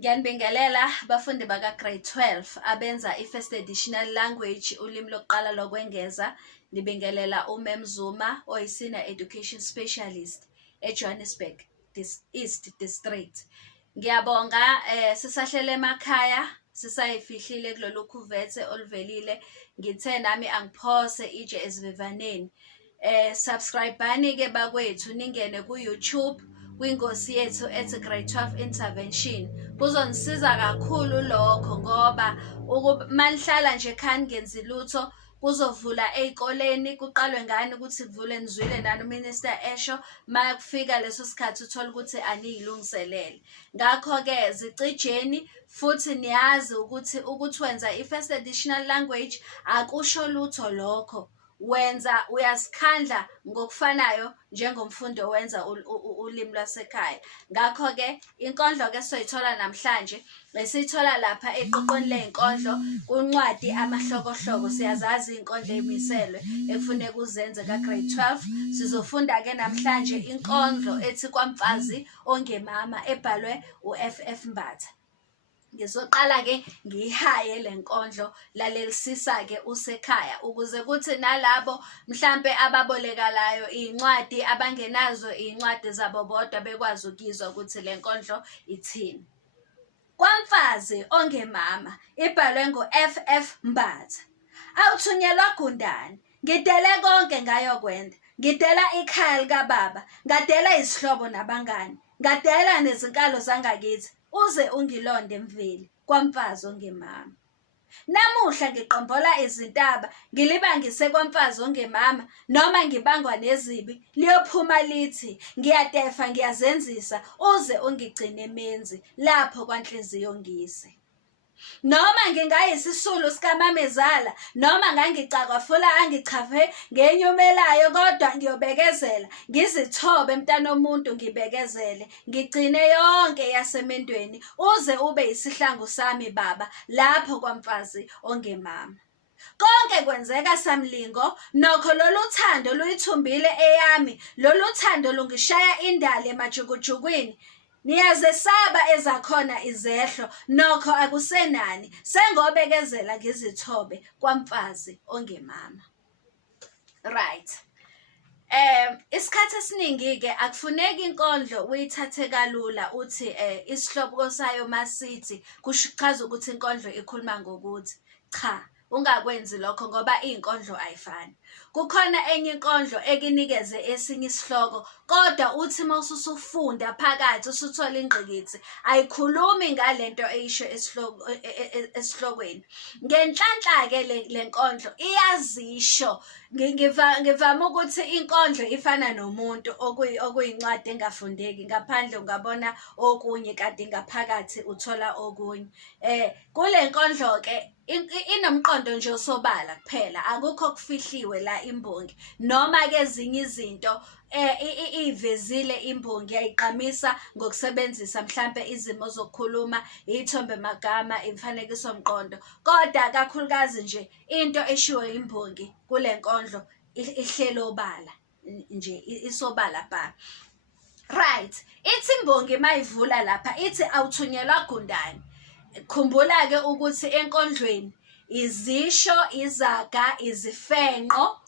Ngiyanibingelela bafundi baka grade 12 abenza i-first additional language ulimi lokuqala lokwengeza. Nibingelela uMemzuma oyi-senior education specialist eJohannesburg East District. Ngiyabonga sisahlele emakhaya sisayifihlile kulolu khuvethe oluvelile. Ngithe nami angiphose ije esivivaneni. Subscribe-ani ke bakwethu ningene ku-YouTube kwingosi yethu ethi grade 12 intervention. Kuzonisiza kakhulu lokho ngoba manihlala nje khani ngenzi lutho kuzovula ey'koleni kuqalwe ngani ukuthi kuvule nizwile nani uminister esho makufika leso sikhathi uthola ukuthi aniyilungiselele. Ngakho-ke zicijeni futhi niyazi ukuthi wenza i-first additional language akusho lutho lokho. Wenza uyasikhandla ngokufanayo njengomfundi owenza ulimi lwasekhaya. Ngakho-ke inkondlo-ke soyithola namhlanje besiyithola lapha eqoqweni ley'nkondlo kuncwadi amahlokohloko. Siyazazi iy'nkondlo ey'miselwe ekufuneka uzenze ka-grade 12. Sizofunda-ke namhlanje inkondlo ethi Kwamfazi Ongemama ebhalwe u-F.F. Mbatha. Ngizoqala-ke ngiyihaye le nkondlo lalelisisa-ke usekhaya ukuze kuthi nalabo mhlampe ababolekalayo iy'ncwadi abangenazo iy'ncwadi zabo bodwa bekwazi ukuyizwa ukuthi le nkondlo ithini. Kwamfazi Ongemama ibhalwe ngo-F.F. Mbatha. Awuthunyelwa Gundane, ngidele konke ngayokwenda, ngidela ikhaya likababa, ngadela izihlobo nabangani, ngadela nezinkalo zangakithi, uze ungilonde mveli Kwamfazi Ongemama. Namuhla ngiqombola izintaba ngilibangise Kwamfazi Ongemama noma ngibangwa nezibi liyophuma lithi ngiyatefa ngiyazenzisa uze ungigcine menzi lapho kwanhliziyo ngise. Noma ngingayisisulu sikamamezala noma ngangicakafula angichave ngenyumelayo kodwa ngiyobekezela ngizithobe mntana omuntu ngibekezele ngigcine yonke yasemendweni uze ube isihlangu sami baba lapho Kwamfazi Ongemama. Konke kwenzeka samlingo nokho lolu thando luyithumbile eyami lolu thando lungishaya indali emajukujukwini. Niyazesaba ezakhona izehlo nokho akusenani sengobekezela ngizithobe Kwamfazi Ongemama. Right. Isikhathi esiningi-ke akufuneki inkondlo uyithathe kalula uthi isihloko sayo masithi kuchaza ukuthi inkondlo ikhuluma ngokuthi cha. Ungakwenzi lokho ngoba iy'nkondlo ayifani. Kukhona enye inkondlo ekunikeze esinye isihloko kodwa uthi mawususufunda phakathi usuthola ingqikithi ayikhulumi ngalento eyisho esihlokweni. Ngenhlanhla-ke le nkondlo iyazisho. Ngivama ukuthi inkondlo ifana nomuntu okuyincwadi engafundeki ngaphandle ungabona okunye kanti ngaphakathi uthola okunye. Kule nkondlo-ke inomqondo nje osobala kuphela akukho kufihliwe la imbongi noma-ke ezinye izinto ivezile imbongi yayiqamisa ngokusebenzisa mhlampe izimo zokukhuluma iy'thombe magama imfanekiso mqondo kodwa kakhulukazi nje into eshiwo imbongi kule nkondlo ihlelo obala nje isobala ba. Right, ithi imbongi mayivula lapha ithi awuthunyelwa Gundane. Khumbula-ke ukuthi enkondlweni izisho, izaga, izifenqo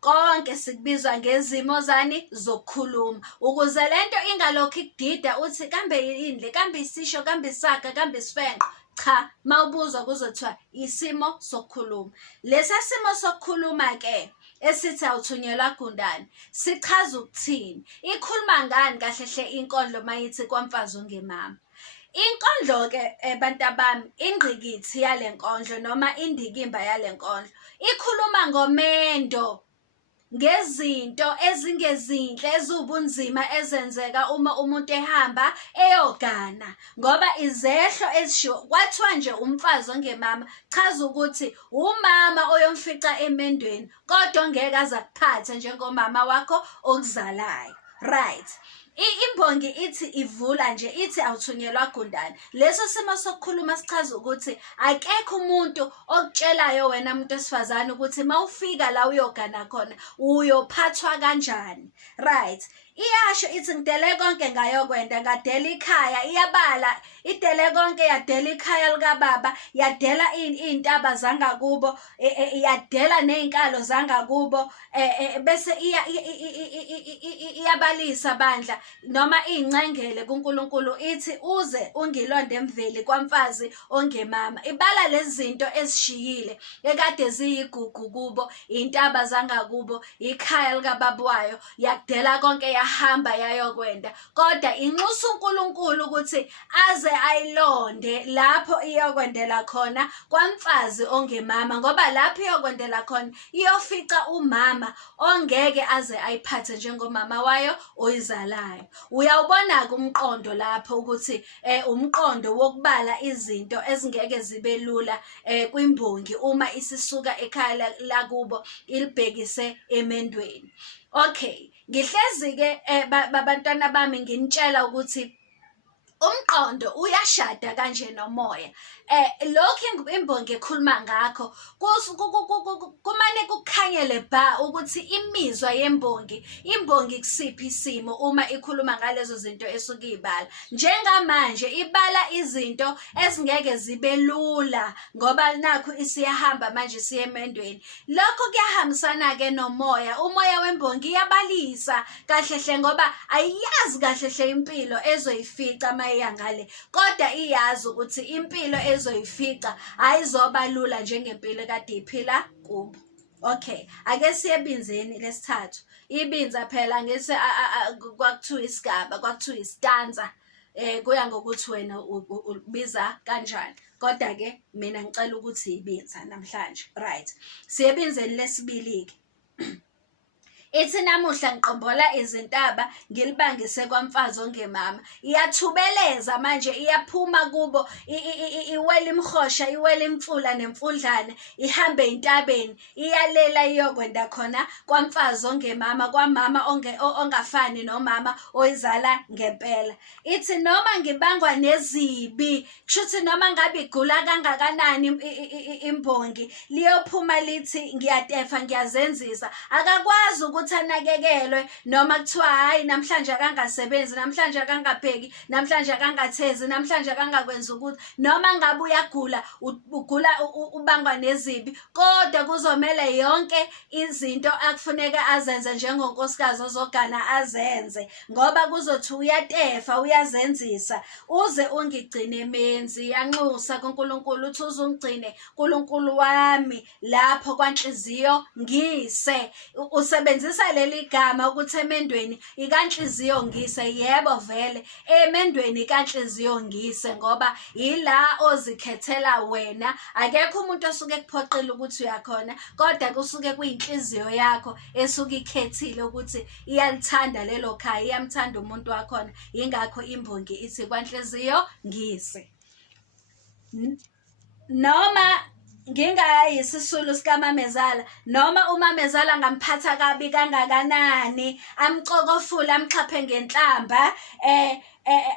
konke sikubizwa ngezimo zani zokukhuluma ukuze lento ingalokhu ikudida uthi kambe yini kambe isisho kambe isaga kambe isifenqo. Cha, mawubuzwa kuzothiwa isimo sokukhuluma. Lesa simo sokukhuluma-ke esithi awuthunyelwa Gundane sichaza ukuthini, ikhuluma ngani kahle hle inkondlo mayithi Kwamfazi Ongemama. Inkondlo-ke bantu bami ingqikithi yale nkondlo noma indikimba yale nkondlo ikhuluma ngomendo ngezinto ezingezinhle eziwubunzima ezenzeka uma umuntu ehamba eyogana ngoba izehlo ezishiwo kwathiwa nje umfazi ongemama chaza ukuthi umama oyomfica emendweni kodwa ongeke aza kuphatha njengomama wakho okuzalayo. Right. Imbongi ithi ivula nje ithi awuthunyelwa Gundane. Leso simo sokukhuluma sichaza ukuthi akekho umuntu okutshelayo wena muntu esifazane ukuthi mawufika la uyogana khona uyophathwa kanjani. Right. iyasho ithi ngidele konke ngayokwenda ngadela ikhaya, iyabala idele konke yadela ikhaya likababa, yadela iy'ntaba zangakubo, yadela ney'nkalo zangakubo, bese iyabalisa bandla noma iy'ncengele kuNkulunkulu ithi uze ungilonde emveli Kwamfazi Ongemama. Ibala lezi zinto ezishiyile ekade ziyigugu kubo, iy'ntaba zangakubo, ikhaya likababa wayo, yakudela konke yahamba yayokwenda, kodwa inxusa uNkulunkulu ukuthi aze ayilonde lapho iyokwendela khona Kwamfazi Ongemama, ngoba lapho iyokwendela khona iyofica umama ongeke aze ayiphathe njengomama wayo oyizalayo. Uyawubona-ke umqondo lapho ukuthi umqondo wokubala izinto ezingeke zibe lula kwimbongi uma isisuka ekhaya lakubo ilibhekise emendweni. Okay, ngihlezi-ke babantwana bami nginitshela ukuthi umqondo uyashada kanje nomoya. Lokhu imbongi ekhuluma ngakho kumane kukhanyele bha ukuthi imizwa yembongi, imbongi kusiphi isimo uma ikhuluma ngalezo zinto esuke ibala. Njengamanje ibala izinto ezingeke zibe lula ngoba nakhu isiyahamba manje siye emendweni. Lokho kuyahambisana-ke nomoya. Umoya wembongi iyabalisa kahlehle ngoba ayiyazi kahlehle impilo ezoyifica mayiya ngale, kodwa iyazi ukuthi impilo ezoyifica ayizoba lula njengempilo kade iphila kubo. Okay, ake siye ebinzeni lesithathu. Ibinza phela ngese kwakuthiwa isigaba, kwakuthiwa istanza. Kuya ngokuthi wena ubiza kanjani, kodwa-ke mina ngicela ukuthi ibinza namhlanje. Right, siye ebinzeni lesibili-ke. Ithi namuhla ngiqombola izintaba ngilibangise Kwamfazi Ongemama. Iyathubeleza manje, iyaphuma kubo, iwela imhosha, iwela imfula nemfudlana, ihambe entabeni, iyalela iyokwenda khona Kwamfazi Ongemama, kwamama ongafani nomama oyizala ngempela. Ithi noma ngibangwa nezibi, kushuthi noma ngabe igula kangakanani imbongi, liyophuma lithi ngiyatefa, ngiyazenzisa, akakwazi ukuthi anakekelwe noma kuthiwa hayi namhlanje akangasebenzi, namhlanje akangabheki, namhlanje akangathezi, namhlanje akangakwenza ukuthi, noma ngabe uyagula, ugula ubangwa nezibi, kodwa kuzomele yonke izinto akufuneka azenze njengonkosikazi ozogana azenze, ngoba kuzothi uyatefa, uyazenzisa. Uze ungigcine menzi, yanxusa kuNkulunkulu uthi uze ungigcine Nkulunkulu wami lapho kwanhliziyo ngise. Usebenzisa leli gama ukuthi emendweni ikanhliziyo ngise. Yebo vele emendweni ikanhliziyo ngise ngoba ila ozikhethela wena. Akekho umuntu osuke kuphoqile ukuthi uyakhona, kodwa kusuke kuyinhliziyo yakho esuke ikhethile ukuthi iyalithanda lelo khaya, iyamthanda umuntu wakhona. Ingakho imbongi ithi kwanhliziyo ngise. Noma ngingayisisulu sikaMamezala, noma uMamezala ngamphatha kabi kangakanani, amcokofula, amxhaphe ngenhlamba,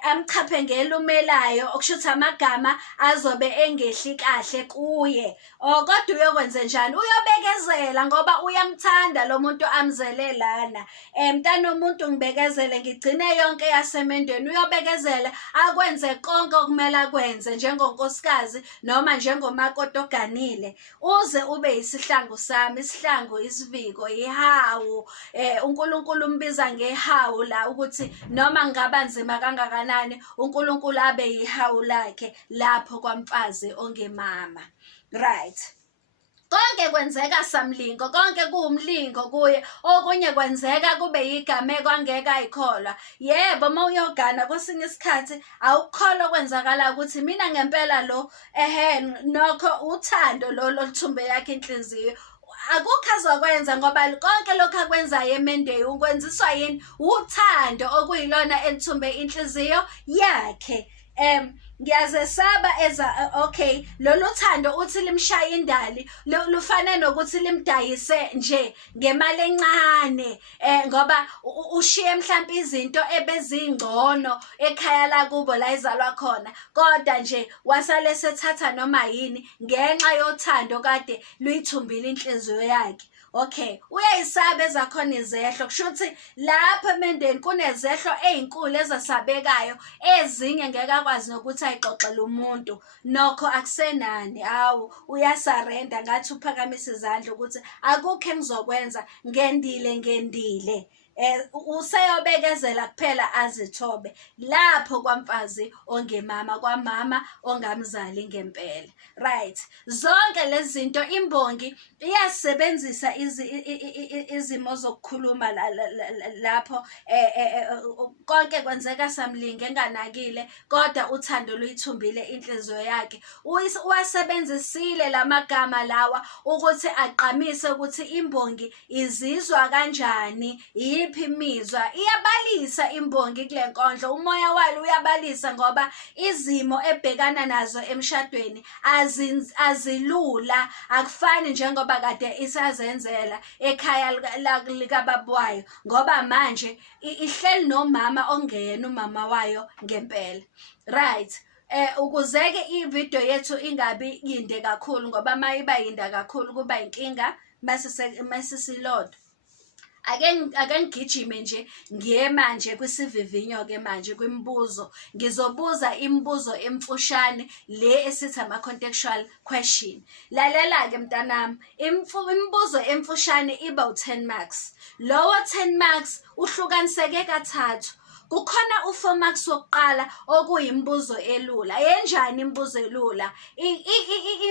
amchaphe ngelumelayo, okushuthi amagama azobe engehli kahle kuye. Kodwa uyokwenze njani? Uyobekezela ngoba uyamthanda lo muntu amzele lana. Mntana umuntu ngibekezele ngigcine yonke yasemendweni. Uyobekezela akwenze konke okumele akwenze njengonkosikazi noma njengomakoti oganile, uze ube isihlangu sami. Isihlangu, isiviko, ihawu. uNkulunkulu umbiza ngehawu la ukuthi noma ngaba nzima kangakanani uNkulunkulu abe yihawu lakhe lapho Kwamfazi Ongemama. Right. Konke kwenzeka samlingo, konke kuwumlingo kuye. Okunye kwenzeka kube yigameko angeke ayikholwa. Yebo, uma uyogana kwesinye isikhathi awukholwa kwenzakala ukuthi mina ngempela lo nokho uthando lo loluthumbe yakhe inhliziyo. Akukho azokwenza ngoba konke lokho akwenzayo emendweni ukwenziswa yini? Uthando okuyilona elithumbe inhliziyo yakhe. Ngiyazesaba okay, lolu thando uthi limshaya indali lufane nokuthi limdayise nje ngemali encane, ngoba ushiye mhlawumbe izinto ebezingcono ekhaya lakubo la izalwa khona, kodwa nje wasale sethatha noma yini ngenxa yothando kade luyithumbile inhliziyo yakhe. Okay, uyayisaba ezakhona izehlo, kusho ukuthi lapho emendeni kunezehlo ey'nkulu ezasabekayo, ezinye ngeke akwazi nokuthi ayixoxele umuntu. Nokho akusenani, awu uyasarenda, ngathi uphakamise izandla ukuthi akukho engizokwenza, ngendile. Useyobekezela kuphela azithobe. Lapho kwaMfazi Ongemama, kwamama ongamzali ngempela. Right, zonke lezi zinto imbongi iyasebenzisa izimo zokukhuluma lapho konke kwenzeka samlinge enganakile, kodwa uthando luyithumbile inhliziyo yakhe. Uwasebenzisile lamagama lawa ukuthi aqhamise ukuthi imbongi izizwa kanjani, yiphi imizwa. Iyabalisa imbongi kule nkondlo, umoya walo uyabalisa ngoba izimo ebhekana nazo emshadweni azilula, akufani njengoba kade isazenzela ekhaya likababa wayo, ngoba manje ihleli nomama ongeyena umama wayo ngempela. Right, ukuze-ke ividiyo yethu ingabi yinde kakhulu, ngoba uma iba yinde kakhulu kuba inkinga mase silodwa. Ake ngigijime nje ngiye manje kwisivivinyo-ke manje kwimibuzo. Ngizobuza imibuzo emfushane le esithi ama-contextual question. Lalela-ke mntanami, imibuzo emfushane iba u-10 marks. Lowo 10 marks uhlukaniseke kathathu. Kukhona u4 marks wokuqala okuyimbuzo elula. Yenjani imbuzo elula?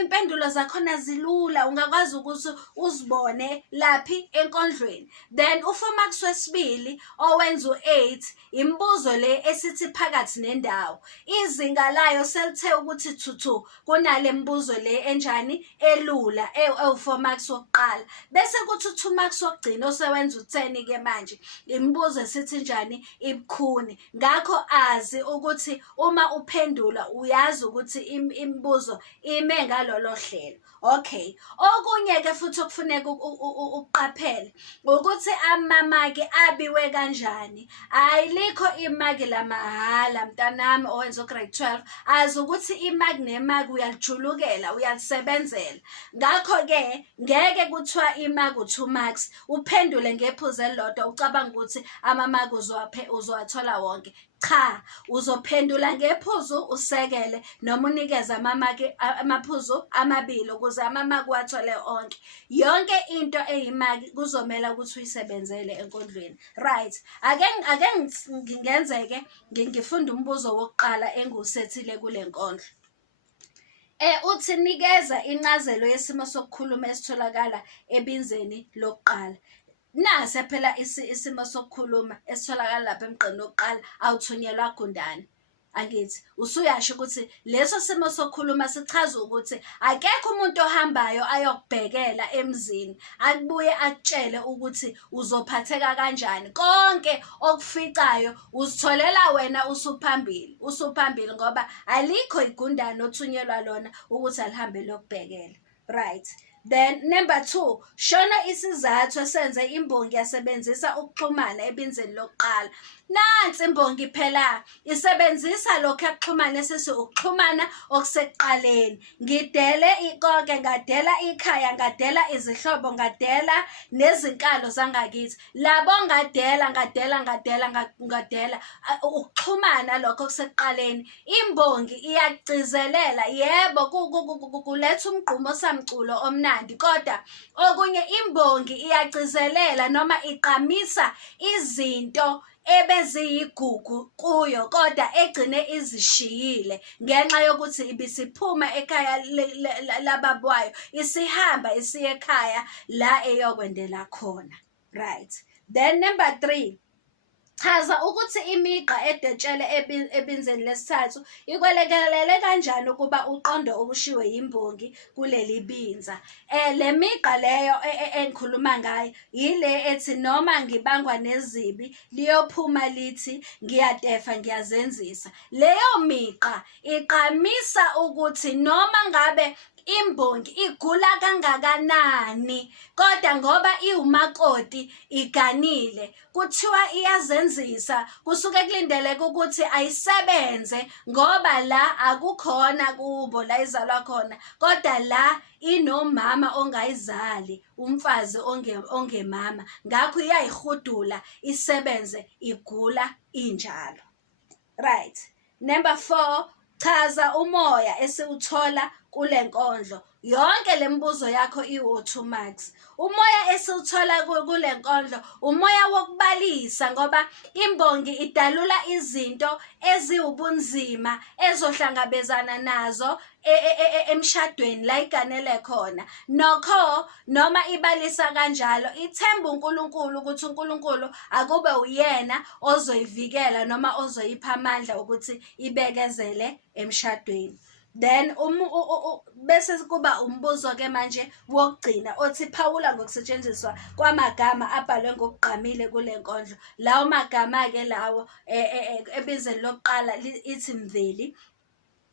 Impendulo zakhona zilula, ungakwazi ukuthi uzibone laphi enkondlweni. Then u4 marks wesibili owenza u8, imbuzo le esithi phakathi nendawo. Izinga layo selithe ukuthi thuthu kunale mbuzo le enjani elula ewu4 marks wokuqala. Bese kuthi u2 marks wokugcina osewenza u10 ke manje. Imbuzo esithi njani ibukhulu. Ngakho azi ukuthi uma uphendula uyazi ukuthi imibuzo ime ngalolo hlelo. Okay, okunye-ke futhi okufuneka ukuqaphele ukuthi amamaki abiwe kanjani. Ayilikho imaki lamahhala mntanami owenza ugrade 12, azi ukuthi imaki nemaki uyalijulukela, uyalisebenzela. Ngakho-ke ngeke kuthiwa imaki u2 marks uphendule ngephuzu elilodwa ucabanga ukuthi amamaki uzowathola wonke. Cha, uzophendula ngephuzu usekele noma unikeze amaphuzu amabili ukuze amamaki wathole onke. Yonke into eyimaki kuzomela ukuthi uyisebenzele enkondlweni. Right, ake ngenzeke ngifunda umbuzo wokuqala engiwusethile kule nkondlo. Uthi nikeza incazelo yesimo sokukhuluma esitholakala ebinzeni lokuqala. Nase phela isimo sokukhuluma esitholakala lapha emgqeni wokuqala, awuthunyelwa gundane. Angithi usuyasho ukuthi leso simo sokukhuluma sichaza ukuthi akekho umuntu ohambayo ayokubhekela emzini akubuye akutshele ukuthi uzophatheka kanjani. Konke okuficayo uzitholela wena usuphambili ngoba alikho igundane othunyelwa lona ukuthi alihambe lokubhekela. Right, then number 2, shona isizathu esenze imbongi yasebenzisa ukuxhumana ebinzeni lokuqala. Nansi imbongi phela isebenzisa lokho ukuxhumana esithi ukuxhumana okusekuqaleni. Ngidele konke, ngadela ikhaya, ngadela izihlobo, ngadela nezinkalo zangakithi. Labo ngadela ukuxhumana lokho okusekuqaleni. Imbongi iyagcizelela, yebo kuletha umgqumo samculo omnandi, kodwa okunye imbongi iyagcizelela noma iqamisa izinto ebeziyigugu kuyo, kodwa egcine izishiyile ngenxa yokuthi ibisiphuma ekhaya lababwayo isihamba isiye ekhaya la eyokwendela khona. Right, then number 3, chaza ukuthi imigqa edetshele ebinzeni lesithathu ikwelekelele kanjani ukuba uqondo obushiwe yimbongi kuleli binza. Le migqa leyo engikhuluma ngayo yile ethi noma ngibangwa nezibi liyophuma lithi ngiyatefa ngiyazenzisa. Leyo migqa iqamisa ukuthi noma ngabe imbongi igula kangakanani, kodwa ngoba iwumakoti iganile kuthiwa iyazenzisa, kusuke kulindeleke ukuthi ayisebenze ngoba la akukhona kubo la izalwa khona, kodwa la inomama ongayizali, umfazi ongemama, ngakho iyayihudula isebenze, igula injalo. Right. Number 4, chaza umoya esiwuthola kule nkondlo. Yonke le mibuzo yakho iwu-2 marks. Umoya esiwuthola kule nkondlo umoya wokubalisa, ngoba imbongi idalula izinto eziwubunzima ezohlangabezana nazo emshadweni la iganele khona. Nokho noma ibalisa kanjalo ithemba uNkulunkulu ukuthi uNkulunkulu akube uyena ozoyivikela noma ozoyipha amandla ukuthi ibekezele emshadweni. Then bese kuba umbuzo-ke manje wokugcina othi phawula ngokusetshenziswa kwamagama abhalwe ngokugqamile kule nkondlo. Lawo magama-ke lawo ebizweni lokuqala ithi mveli,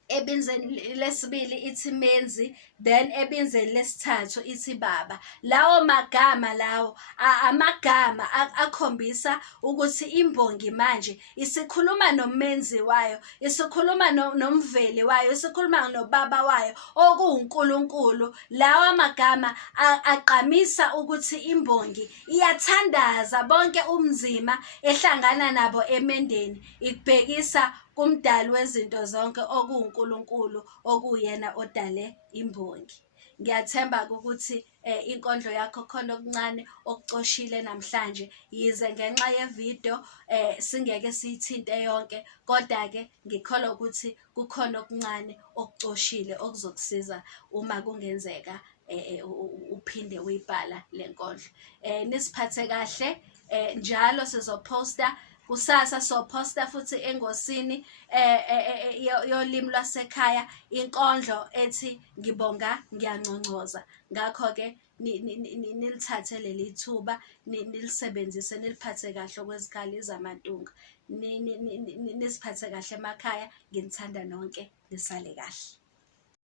ebinzeni lesibili ithi menzi, then ebinzeni lesithathu ithi baba. Lawo magama lawo amagama akhombisa ukuthi imbongi manje isikhuluma nomenzi wayo, isikhuluma nomveli wayo, isikhuluma nobaba wayo okuwuNkulunkulu. Lawa magama aqhamisa ukuthi imbongi iyathandaza bonke umzima ehlangana nabo emendeni, ikubhekisa kumdali wezinto zonke okuwuNkulunkulu, okuyena odale imbongi. Ngiyathemba ukuthi inkondlo yakho khona okuncane okucoshile namhlanje, yize ngenxa yevidiyo singeke siyithinte yonke, kodwa-ke ngikholwa ukuthi kukhona okuncane okucoshile okuzokusiza uma kungenzeka uphinde uyibhala le nkondlo. Nisiphathe kahle, njalo sizoposta. Kusasa sophosta futhi engosini yolimi lwasekhaya inkondlo ethi ngibonga ngiyanconcoza. Ngakho-ke nilithathe leli thuba, nilisebenzise, niliphathe kahle okwezikhali zamantunga. Nisiphathe kahle emakhaya, nginithanda nonke, nisale kahle.